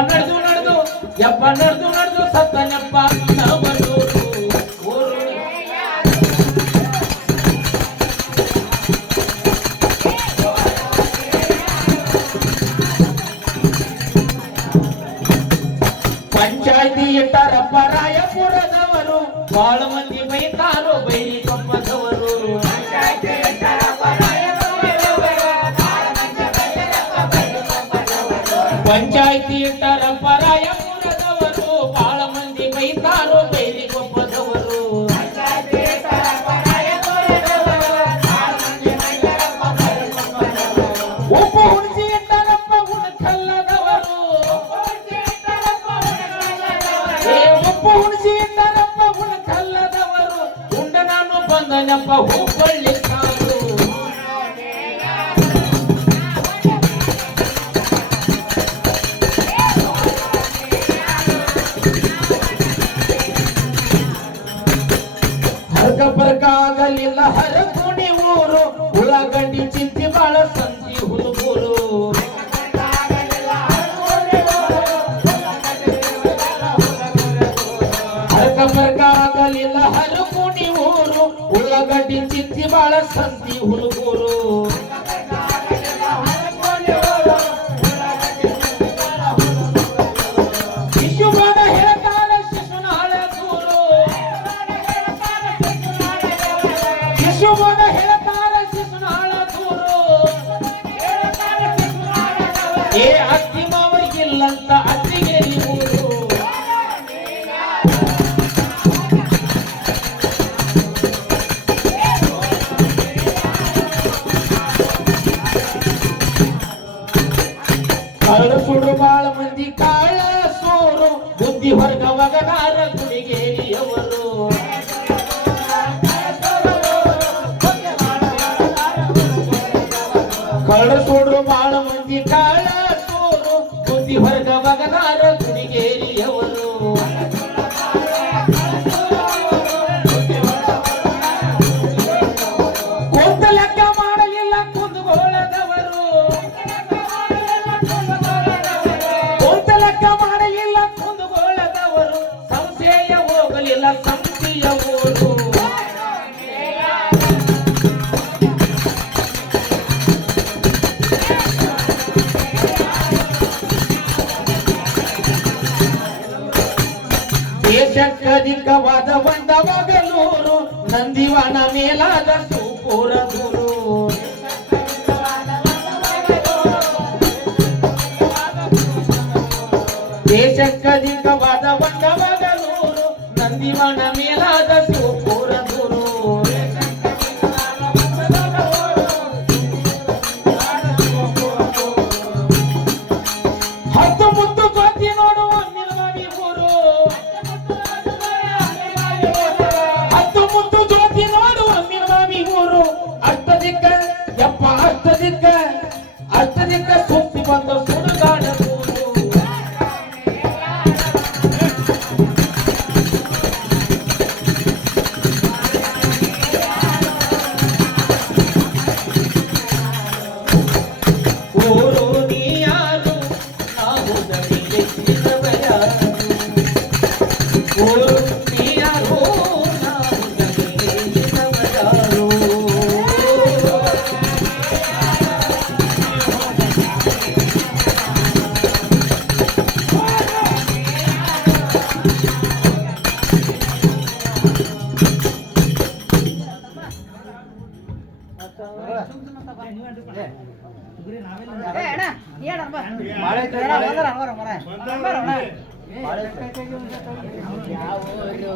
ನಡೆದು ಸತ್ತನಪ್ಪ ಪಂಚಾಯತಿ ಇಟ್ಟರಪ್ಪ ರಾಯಪುರದವರು ಬಾಳ ಮಂದಿ ಬೈತಾರೋ ಬೈರಿ ಕೊಪ್ಪದವರು ಪಂಚಾಯತಿ ಇಟ್ಟರಪ್ಪ ರಾಯಪುರದವರು ಬಾಳ ಮಂದಿ ಬೈತಾರೋ ಬೈರಿ ಕೊಪ್ಪದವರು ಒಬ್ಬ ಹುಣಸಿ ಇಟ್ಟರಪ್ಪ ಹುಣಕಲ್ಲದವರು ಒಬ್ಬ ಹುಣಸಿ ಇಟ್ಟರಪ್ಪ ಹುಣಕಲ್ಲದವರು ಉಂಡ ನಾನು ಬಂದನಪ್ಪ ಹುಬ್ಬಳ್ಳಿ ಕಾರು ಆಗಲಿಲ್ಲ ಹರಕುಣಿ ಊರು ಉಳ್ಳಾಗಡ್ಡಿ ಚಿಂತಿ ಬಾಳ ಸಂತಿ ಹುಡುಗರು ಹರಕ ಆಗಲಿಲ್ಲ ಹರಕುಣಿ ಊರು ಉಳ್ಳಾಗಡ್ಡಿ ಚಿಂತಿ ಬಾಳ ಸಂತಿ ಹುಡುಗರು ಏ ಅತ್ತಿ ಮಾವರಿಗಿಲ್ಲಂತ ಅತ್ತಿಗೆ ಊರು ಕರಡು ಸುಡು ಬಾಳ ಮಂದಿ ಕಾಳ ಸೋರು ಬುದ್ಧಿ ಹೊರಗ ವಗನಾರ ಗುಡಿಗೇರಿಯವರು ಕರಡು ಸುಡು ಬಾಳ ಮಂದಿ ಕಾಳ ಬುದ್ಧಿ ಹೊರಗ ವಗನಾರ ಗುಡಿಗೇರಿಯವರು ಕೊಂದ ಲೆಕ್ಕ ಮಾಡಲಿಲ್ಲ ಕುಂದಗೋಳದವರು ಕೊಂದ ಲೆಕ್ಕ ಮಾಡಲಿಲ್ಲ ಕುಂದಗೋಳದವರು ಸಂಶಯ ಹೋಗಲಿಲ್ಲ ಸಂಶಯ ಊರು ದೇಶಕ್ಕಧಿಕವಾದ ಬಂದವಾಗಲೂರು ನಂದಿವನ ಮೇಲಾದ ಸೂಪುರ ದೂರು ದೇಶಕ್ಕಧಿಕವಾದ ಬಂದವಾಗಲೂರು ನಂದಿವನ ಮೇಲಾದ ಸೂಪುರ ದೂರು ಹತ್ತು ಮುತ್ತು ಜ್ಯೋತಿ ನೋಡುವ ನಿರ್ಮವಿ ಊರು ಅಷ್ಟದಿಕ್ಕ ಸುತ್ತಿ ಬಂದ ಸುಡುಗಾಡ ಊರು ನೀ ಯಾರು ನಾವು ಊರು ನೀ ಯಾರು